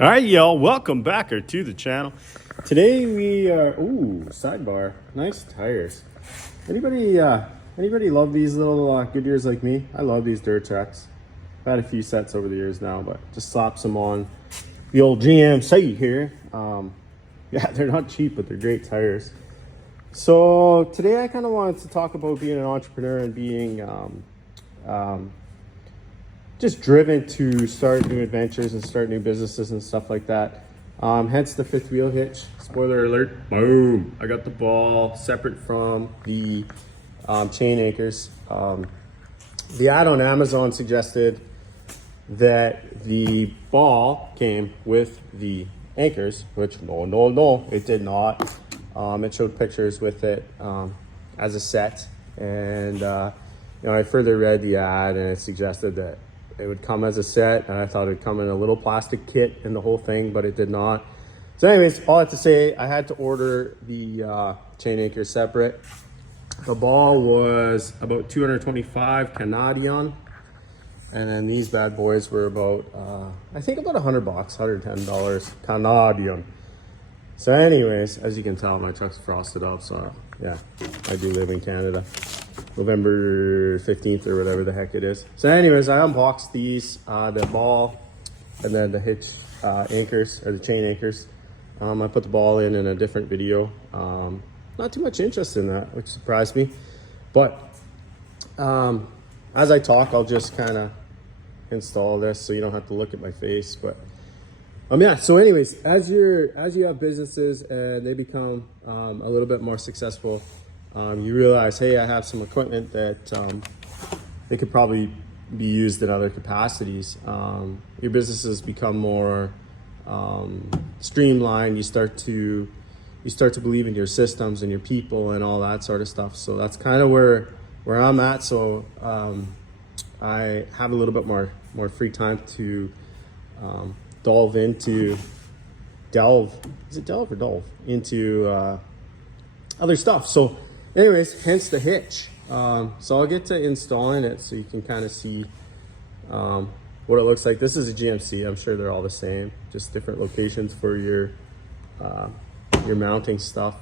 All right, y'all, welcome back to the channel. Today we are, sidebar, nice tires. Anybody love these little Goodyears like me? I love these dirt tracks. I've had a few sets over the years now, but just slaps them on the old GMC here. Yeah, they're not cheap, but they're great tires. So today I kind of wanted to talk about being an entrepreneur and being just driven to start new adventures and start new businesses and stuff like that. Hence the fifth wheel hitch. Spoiler alert, boom, I got the ball separate from the chain anchors. The ad on Amazon suggested that the ball came with the anchors, which no, it did not. It showed pictures with it as a set, and I further read the ad and it suggested that it would come as a set, and I thought it would come in a little plastic kit in the whole thing, but it did not. So anyways, all I have to say, I had to order the chain anchor separate. The ball was about 225 Canadian, and then these bad boys were about, I think about $100, $110 Canadian. So anyways, as you can tell, my truck's frosted up, so yeah, I do live in Canada. November 15th or whatever the heck it is. So anyways, I unboxed these, the ball and then the hitch anchors, or the chain anchors. I put the ball in a different video. Not too much interest in that, which surprised me. But as I talk, I'll just kind of install this so you don't have to look at my face. But yeah, so anyways, as you have businesses and they become a little bit more successful, you realize, hey, I have some equipment that they could probably be used in other capacities. Your businesses become more streamlined. You start to believe in your systems and your people and all that sort of stuff. So that's kind of where I'm at. So I have a little bit more free time to delve into other stuff. So anyways, hence the hitch. So I'll get to installing it so you can kind of see what it looks like. This is a GMC. I'm sure they're all the same, just different locations for your mounting stuff.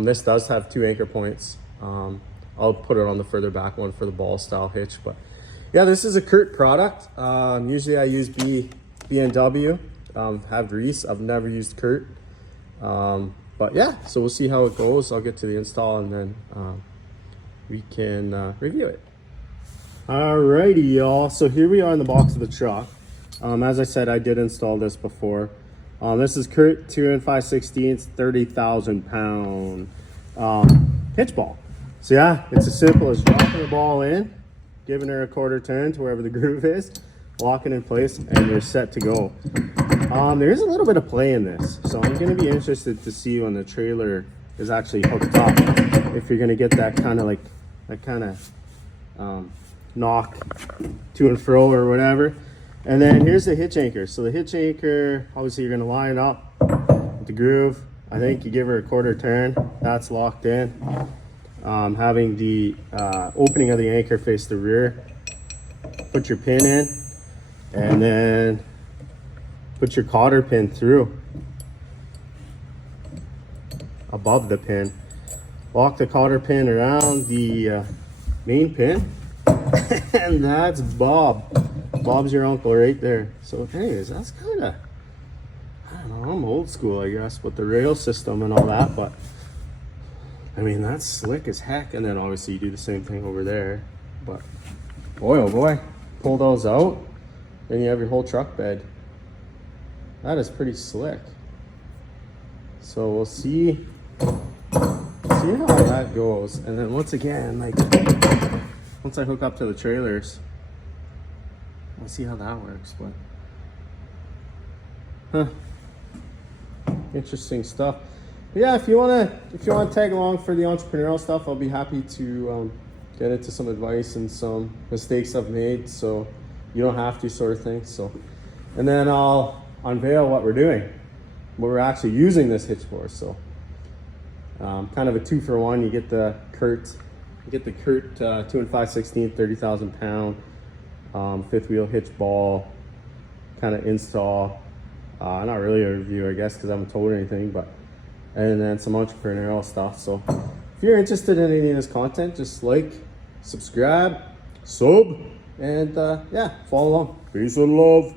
This does have 2 anchor points. I'll put it on the further back one for the ball style hitch. But yeah, this is a Curt product. Usually I use B&W, have Reese. I've never used Curt. But yeah, so we'll see how it goes. I'll get to the install and then we can review it. Alrighty, y'all. So here we are in the box of the truck. As I said, I did install this before. This is Curt 2 5/16, 30,000 pound hitch ball. So yeah, it's as simple as dropping the ball in, giving her a quarter turn to wherever the groove is, locking in place, and you're set to go. There's a little bit of play in this, so I'm going to be interested to see when the trailer is actually hooked up, if you're going to get that kind of knock to and fro or whatever. And then here's the hitch anchor. So the hitch anchor, obviously you're going to line up with the groove. I think you give her a quarter turn, that's locked in. Having the opening of the anchor face the rear, put your pin in, and then put your cotter pin through above the pin. Lock the cotter pin around the main pin, and that's Bob. Bob's your uncle right there. So anyways, that's kind of, I don't know, I'm old school, I guess, with the rail system and all that, but I mean, that's slick as heck. And then obviously you do the same thing over there. But boy, oh boy, pull those out, then you have your whole truck bed. That is pretty slick. So we'll see how that goes. And then once again, like, once I hook up to the trailers, we'll see how that works. But interesting stuff. But yeah, if you wanna tag along for the entrepreneurial stuff, I'll be happy to get into some advice and some mistakes I've made, so you don't have to, sort of thing. So, and then I'll unveil what we're doing, what we're actually using this hitch for. So kind of a 2-for-1. You get the Curt 2 5/16, 30,000 pound fifth wheel hitch ball kind of install. Not really a review, I guess, because I haven't told anything, but and then some entrepreneurial stuff. So if you're interested in any of this content, just like, subscribe, sub, and yeah, follow along. Peace and love.